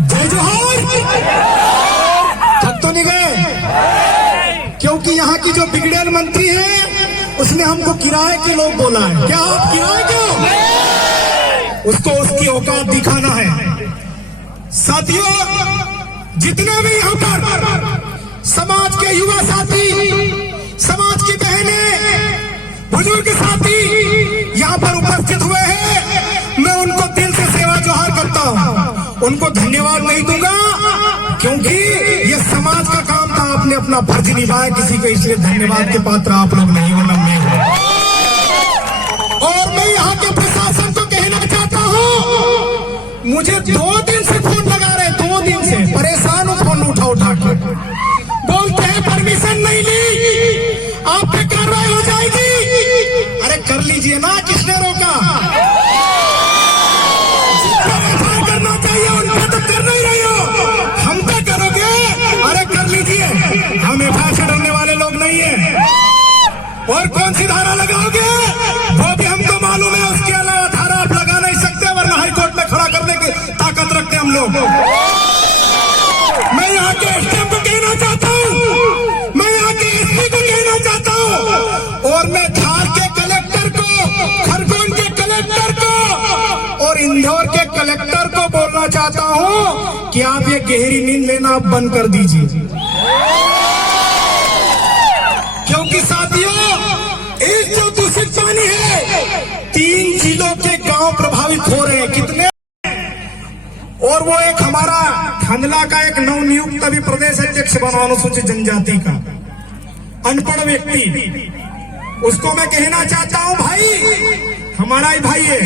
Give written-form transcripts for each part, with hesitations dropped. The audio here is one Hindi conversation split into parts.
जय जोहार। थक तो नहीं गए? क्योंकि यहाँ की जो बिगड़ेल मंत्री है उसने हमको किराए के लोग बोला है। क्या आप किराए के? उसको उसकी औकात दिखाना है। साथियों, जितने भी यहाँ पर समाज के युवा साथी, समाज की बहनें, बुजुर्ग साथी यहाँ पर उपस्थित हुए हैं, मैं उनको दिल से सेवा जोहार करता हूँ। उनको धन्यवाद नहीं दूंगा क्योंकि ये समाज का काम था, आपने अपना फर्ज निभाया किसी को, इसलिए धन्यवाद के पात्र आप लोग नहीं हो, मैं हूं। और मैं यहाँ के प्रशासन को कहना चाहता हूँ, मुझे 2 दिन से फोन लगा रहे, 2 दिन से परेशान हूँ, फोन उठा के बोलते हैं परमिशन नहीं ली, आप पे कार्रवाई हो जाएगी। अरे कर लीजिए ना, किसने रोका? करना चाहिए उनको तो कर नहीं रही हो, हम तो करोगे। अरे कर लीजिए, हम एफआईआर से डरने वाले लोग नहीं है। और कौन सी धारा लगाओगे वो भी हमको मालूम है, उसके अलावा धारा आप लगा नहीं सकते, वरना हाईकोर्ट में खड़ा करने की ताकत रखते हम लोग। मैं यहाँ के एसडीएम को कहना चाहता हूँ, मैं यहाँ के एसपी को कहना चाहता हूँ, और मैं धार के कलेक्टर को, खरगोन के कलेक्टर को और इंदौर के कलेक्टर को बोलना चाहता हूँ कि आप ये गहरी नींद लेना आप बंद कर दीजिए। क्योंकि साथियों, इस जो दूषित पानी है, 3 जिलों के गांव प्रभावित हो रहे हैं। कितने? और वो एक हमारा खंडला का एक नवनियुक्त अभी प्रदेश अध्यक्ष बना अनुसूचित जनजाति का अनपढ़ व्यक्ति, उसको मैं कहना चाहता हूं, भाई हमारा ही भाई है,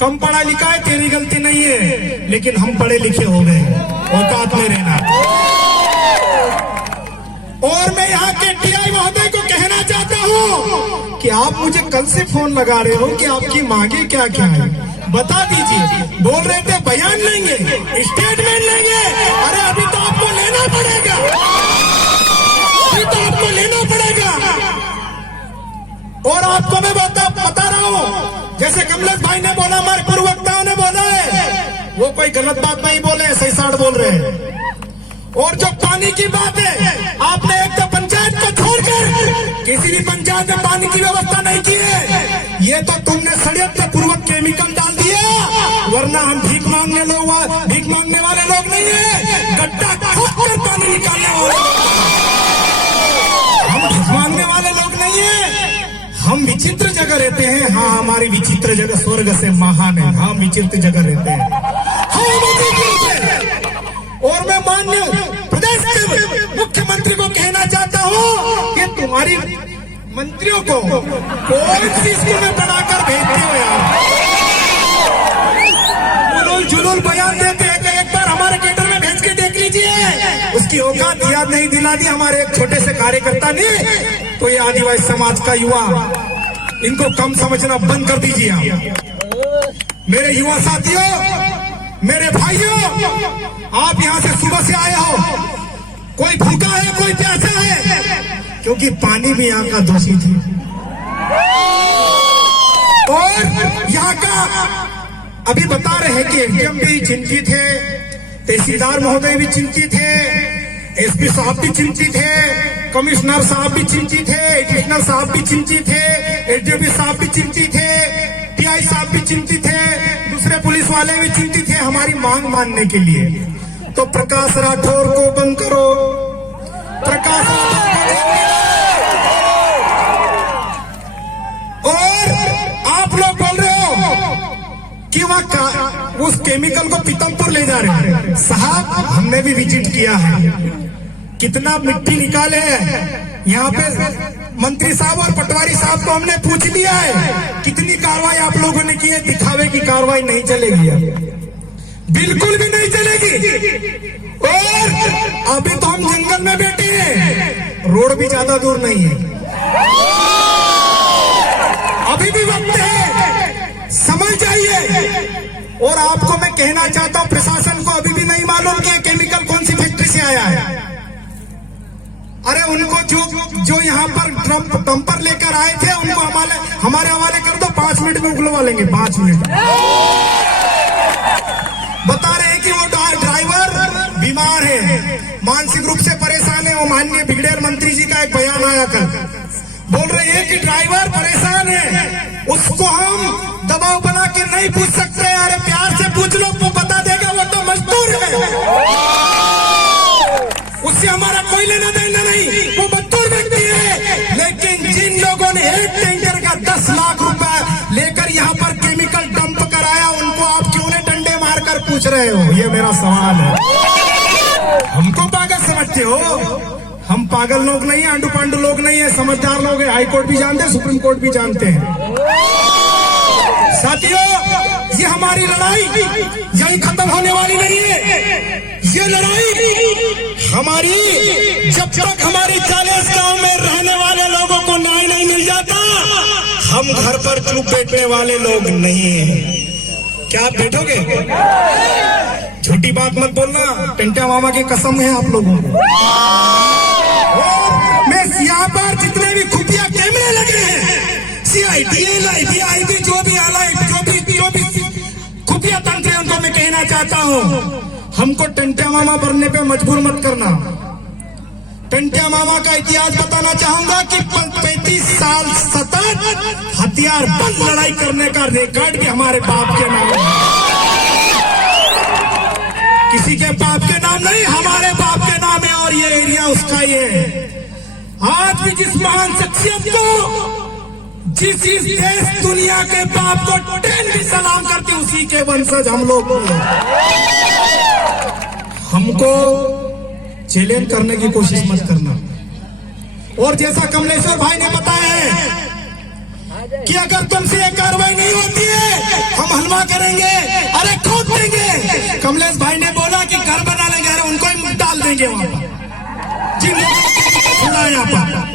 कम पढ़ा लिखा है, तेरी गलती नहीं है, लेकिन हम पढ़े लिखे हो गए, औकात में रहना। और मैं यहाँ के टीआई महोदय को कहना चाहता हूँ कि आप मुझे कल से फोन लगा रहे हो कि आपकी मांगे क्या क्या है, बता दीजिए। बोल रहे थे बयान लेंगे, स्टेटमेंट लेंगे। अरे अभी तो आपको लेना पड़ेगा, अभी तो आपको लेना पड़ेगा। और आपको मैं बता रहा हूँ, जैसे कमलेश भाई ने बोला, हमारे पूर्व वक्ताओं ने बोला है, वो कोई गलत बात नहीं बोले, सही साठ बोल रहे हैं। और जो पानी की बात है, आपने एक तो पंचायत को छोड़कर किसी भी पंचायत में पानी की व्यवस्था नहीं की है। ये तो तुमने षड्यंत्र पूर्वक केमिकल डाल दिया, वरना हम भीख मांगने वाले लोग नहीं है, गड्ढा खोदकर पानी निकालने वाले, हम भीख मांगने वाले लोग नहीं है। हम विचित्र जगह रहते हैं। हाँ, हमारी विचित्र जगह स्वर्ग से महान है। हम विचित्र जगह रहते हैं। और मैं माननीय प्रदेश के मुख्यमंत्री को कहना चाहता हूँ कि तुम्हारी मंत्रियों को कौन सी स्कूल में पढ़ाकर भेजते हो यार? जुलूल बयान देते हैं कि एक बार हमारे केडर में भेज के देख लीजिए। उसकी औकात याद नहीं दिला दी हमारे एक छोटे से कार्यकर्ता ने। तो ये आदिवासी समाज का युवा, इनको कम समझना बंद कर दीजिए आप। मेरे युवा साथियों, मेरे भाइयों, आप यहाँ से सुबह से आए हो, कोई भूखा है, कोई प्यासा है, क्योंकि पानी भी यहाँ का दूषित है। और यहाँ का अभी बता रहे हैं कि एसडीएम भी चिंतित है, तहसीलदार महोदय भी चिंतित है, एसपी साहब भी चिंतित है, कमिश्नर साहब भी चिंतित है, एडिशनल साहब भी चिंतित है, एसडीओपी साहब भी चिंतित है, टीआई साहब भी चिंतित है, दूसरे पुलिस वाले भी चिंतित है हमारी मांग मानने के लिए। तो प्रकाश राठौर को बंद करो, प्रकाश और आप लोग बोल रहे हो कि वह उस केमिकल को पीतमपुर ले जा रहे हैं। साहब, हमने भी विजिट किया है, कितना मिट्टी निकाले हैं यहाँ पे। मंत्री साहब और पटवारी साहब को हमने पूछ लिया है, कितनी कार्रवाई आप लोगों ने की है। दिखावे की कार्रवाई नहीं चलेगी, बिल्कुल भी नहीं चलेगी। और अभी तो हम जंगल में बैठे हैं, रोड भी ज्यादा दूर नहीं है, अभी भी वक्त है, समझ जाइए। और आपको मैं कहना चाहता हूं, प्रशासन को अभी भी नहीं मालूम कि केमिकल कौन सी फैक्ट्री से आया है। अरे उनको जो यहाँ पर डंपर लेकर आए थे, उनको हमारे हवाले कर दो, 5 मिनट में उगलवा लेंगे, 5 मिनट। बता रहे हैं कि वो ड्राइवर मानसिक रूप से परेशान है। वो माननीय बिगड़ेल मंत्री जी का एक बयान आया कल, बोल रहे हैं कि ड्राइवर परेशान है, उसको हम दबाव बना के नहीं पूछ सकते। अरे प्यार से पूछ लो, वो बता देगा, वो तो मजदूर है, उससे हमारा कोई लेना देना नहीं, वो मजदूर व्यक्ति है। लेकिन जिन लोगों ने एक टैंकर का 10 लाख रुपए लेकर यहाँ पर केमिकल डंप कराया, उनको आप क्यों नहीं डंडे मारकर पूछ रहे हो? ये मेरा सवाल है। हमको पागल समझते हो? हम पागल लोग नहीं है, आंडू पांडू लोग नहीं है, समझदार लोग हैं। हाई कोर्ट भी जानते हैं, सुप्रीम कोर्ट भी जानते हैं। साथियों, ये हमारी लड़ाई यही खत्म होने वाली नहीं है। ये लड़ाई हमारी जब तक हमारी 40 गांव में रहने वाले लोगों को न्याय नहीं मिल जाता, हम घर पर चुप बैठने वाले लोग नहीं हैं। क्या आप बैठोगे? झूठी बात मत बोलना, टेंटिया मामा की कसम है आप लोगों को। और मैं यहाँ पर जितने भी खुफिया कैमरे लगे हैं, CID, LIB, जो भी खुफिया तंत्र है, उनको मैं कहना चाहता हूँ, हमको टेंटिया मामा बनने पे मजबूर मत करना। टेंटिया मामा का इतिहास बताना चाहूंगा कि 35 साल सतत हथियार बंद लड़ाई करने का रिकॉर्ड भी हमारे बाप के नाम है। किसी के बाप के नाम नहीं, हमारे बाप के नाम है, और ये एरिया उसका ही है। आज भी जिस महान शख्सियत को, जिस देश दुनिया के बाप को ट्रेन भी सलाम करती, उसी के वंशज हम लोग। हमको चैलेंज करने की कोशिश मत करना। और जैसा कमलेश्वर भाई ने बताया है कि अगर तुमसे ये कार्रवाई नहीं होती है, हम हलवा करेंगे, अरे खोद देंगे। कमलेश भाई ने बोला कि घर बना लेंगे, अरे उनको ही डाल देंगे वहां पर, जिन लोगों यहाँ पर।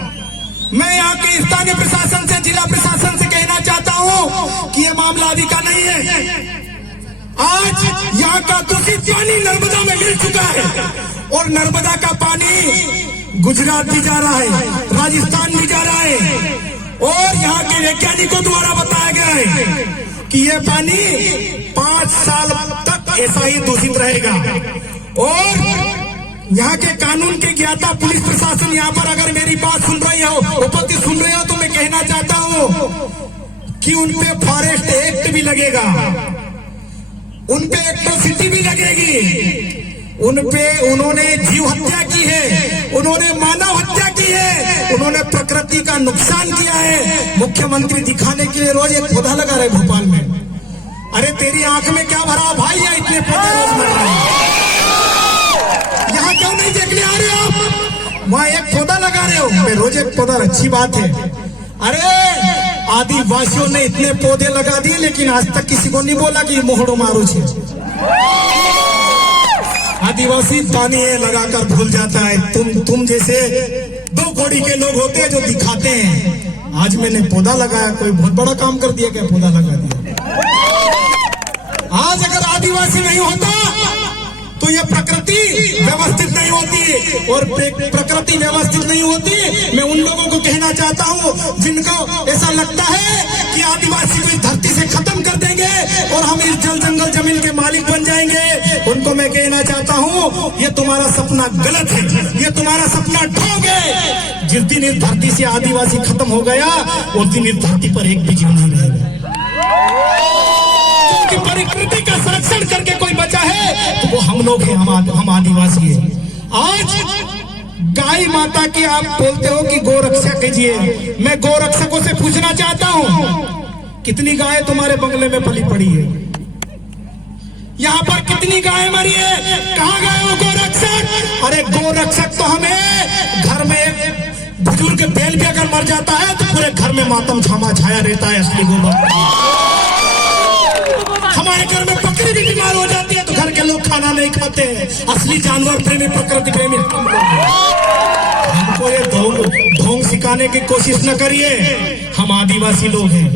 मैं यहाँ के स्थानीय प्रशासन से, जिला प्रशासन से कहना चाहता हूँ कि ये मामला अभी का नहीं है। आज यहाँ का दूषित पानी नर्मदा में मिल चुका है, और नर्मदा का पानी गुजरात भी जा रहा है, राजस्थान भी जा रहा है, और यहाँ के वैज्ञानिकों द्वारा बताया गया है कि ये पानी 5 साल तक ऐसा ही दूषित रहेगा। और यहाँ के कानून के ज्ञाता पुलिस प्रशासन यहाँ पर अगर मेरी बात सुन रही हो, उपस्थित सुन रहे हो, तो मैं कहना चाहता हूँ कि उनपे फॉरेस्ट एक्ट भी लगेगा, उनपे एट्रोसिटी भी लगेगी। उनपे उन्होंने जीव हत्या की है, उन्होंने मानव हत्या की है, उन्होंने प्रकृति का नुकसान किया है। मुख्यमंत्री दिखाने के लिए रोज एक पौधा लगा रहे भोपाल में। अरे तेरी आंख में क्या भरा भाई, है इतने पौधे रोज लगा रहे, यहाँ क्यों नहीं देखने आ रहे हो आप? वहाँ एक पौधा लगा रहे हो, मैं रोज एक पौधा, अच्छी बात है। अरे आदिवासियों ने इतने पौधे लगा दिए, लेकिन आज तक किसी को नहीं बोला कि मोहड़ो मारो छे। आदिवासी पानी लगाकर भूल जाता है। तुम जैसे 2 कौड़ी के लोग होते हैं जो दिखाते हैं। आज मैंने पौधा लगाया, कोई बहुत बड़ा काम कर दिया क्या? पौधा लगा दिया। आज अगर आदिवासी नहीं होता तो ये प्रकृति व्यवस्थित नहीं होती, और प्रकृति व्यवस्थित नहीं होती। मैं उन लोगों को कहना चाहता हूँ जिनको ऐसा लगता है कि आदिवासी को इस धरती से खत्म कर देंगे और हम इस जल जंगल जमीन के मालिक बन जाएंगे, उनको मैं कहना चाहता हूँ ये तुम्हारा सपना गलत है, ये तुम्हारा सपना ढोंग है। जिस दिन इस धरती से आदिवासी खत्म हो गया, उस दिन इस धरती पर एक भी जीव नहीं रहेगा। प्रकृति का संरक्षण करके कोई बचा है तो वो हम लोग हैं, हम आदिवासी हैं। आज गाय माता की आप बोलते हो कि गौ रक्षा कीजिए। मैं गौ रक्षकों से पूछना चाहता हूं, कितनी गाय तुम्हारे बंगले में पली पड़ी है? यहाँ पर कितनी गाय मरी है? कहाँ गए हो गौ रक्षक? अरे गौ रक्षक तो हमें घर में बुजुर्ग बैल भी अगर मर जाता है तो पूरे घर में मातम छाया रहता है। असली गौ हमारे घर में बकरी भी बीमार हो जाती है तो घर के लोग खाना नहीं खाते हैं। असली जानवर प्रेमी, प्रकृति प्रेमी हमको ये ढोंग सिखाने की कोशिश न करिए। हम आदिवासी लोग हैं,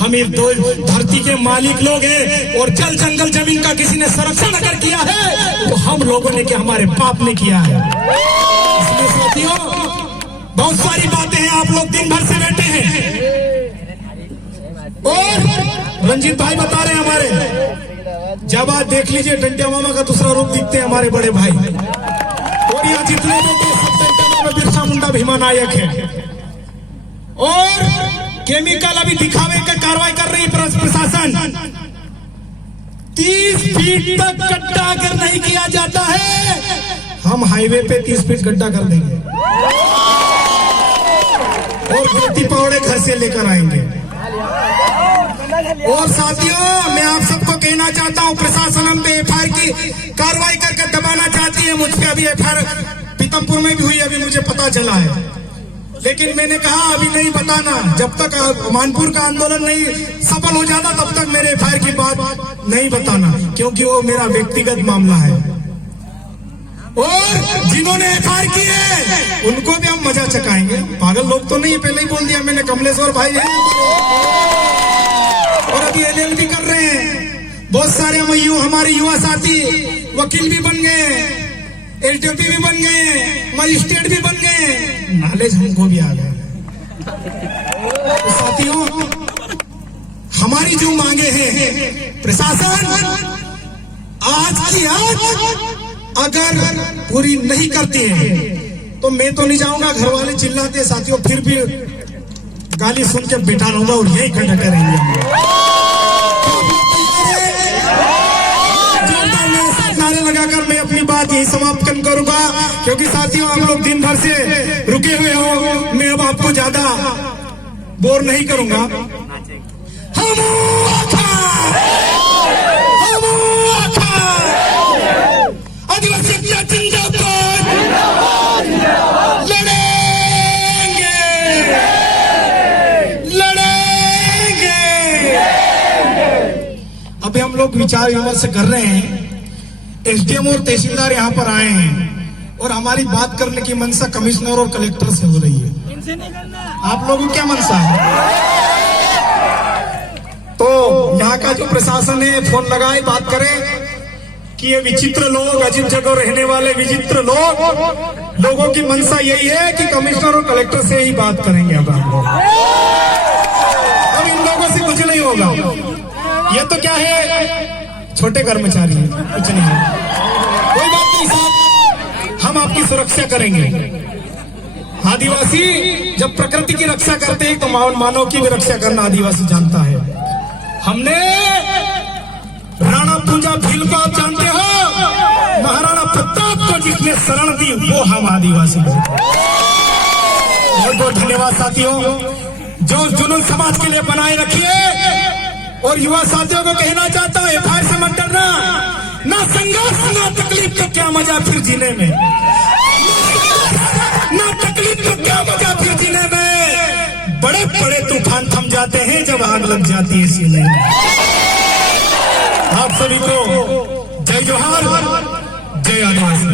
हम इस धरती के मालिक लोग हैं, और जल जंगल जमीन का किसी ने संरक्षण अगर किया है तो हम लोगों ने क्या, हमारे बाप ने किया है। इसलिए साथियों, बहुत सारी बातें हैं, आप लोग दिन भर से बैठे हैं, और रंजीत भाई बता रहे हैं हमारे, जब आज देख लीजिए टेंटिया मामा का दूसरा रूप दिखते हैं हमारे बड़े भाई। और अभी जितने बेटे सब सेंटर में बिरसा मुंडा भीमा नायक है, और केमिकल अभी दिखावे का कार्रवाई कर रही प्रशासन। 30 फीट तक गड्ढा अगर नहीं किया जाता है, हम हाईवे पे 30 फीट गड्ढा कर देंगे और बेटी पौड़े घर से लेकर आएंगे। और साथियों, मैं आप सबको कहना चाहता हूं, प्रशासन हम पे एफआईआर की कार्रवाई करके दबाना चाहती है। मुझ पे अभी एफआईआर पीतमपुर में भी हुई, अभी मुझे पता चला है, लेकिन मैंने कहा अभी नहीं बताना, जब तक मानपुर का आंदोलन नहीं सफल हो जाता तब तक मेरे एफआईआर की बात नहीं बताना, क्योंकि वो मेरा व्यक्तिगत मामला है। और जिन्होंने एफआईआर की है उनको भी हम मजा चकाएंगे। पागल लोग तो नहीं, पहले ही बोल दिया मैंने, कमलेश्वर भाई है और अभी एलएलबी कर रहे हैं। बहुत सारे हमारे युवा साथी वकील भी बन गए, एलटीपी भी बन गए, मजिस्ट्रेट भी बन गए, नॉलेज हमको भी आ गया। तो साथियों, हमारी जो मांगे हैं, प्रशासन आज की आज अगर पूरी नहीं करती है तो मैं तो नहीं जाऊंगा, घर वाले चिल्लाते साथियों, फिर भी गाली सुन के बिठा रहूंगा और यही इकट्ठा करेंगे। नारे लगाकर मैं अपनी बात यही समाप्त करूंगा, क्योंकि साथियों आप लोग दिन भर से रुके हुए हो, मैं अब आपको ज्यादा बोर नहीं करूंगा। आदिवासी जिंदाबाद, लड़ेंगे लड़ेंगे। अभी हम लोग विचार विमर्श कर रहे हैं, एसडीएम और तहसीलदार यहाँ पर आए हैं और हमारी बात करने की मंशा कमिश्नर और कलेक्टर से हो रही है। इनसे नहीं करना। आप लोगों की क्या मंशा है? तो यहाँ का जो प्रशासन है फोन लगाए, बात करें कि ये विचित्र लोग, अजीब जगह रहने वाले विचित्र लोगों की मंशा यही है कि कमिश्नर और कलेक्टर से ही बात करेंगे। अब हम लोग, अब इन लोगों से कुछ नहीं होगा। ये तो क्या है, छोटे कर्मचारी हैं, कुछ नहीं है, कोई बात नहीं साहब, हम आपकी सुरक्षा करेंगे। आदिवासी जब प्रकृति की रक्षा करते हैं तो मानव की भी रक्षा करना आदिवासी जानता है। हमने राणा पूजा भील को आप जानते हो, महाराणा प्रताप को जिसने शरण दी वो हम आदिवासी लोग। बहुत बहुत धन्यवाद साथियों, जो जुनून समाज के लिए बनाए रखिए। और युवा साथियों को कहना चाहता हूँ, एफआईआर से मत डरना, ना संघर्ष ना तकलीफ तो क्या मजा फिर जीने में, ना तकलीफ तो क्या मजा फिर जीने में। बड़े बड़े तूफान थम जाते हैं जब आग लग जाती है सीने में। आप सभी को जय जोहार, जय आदिवासी।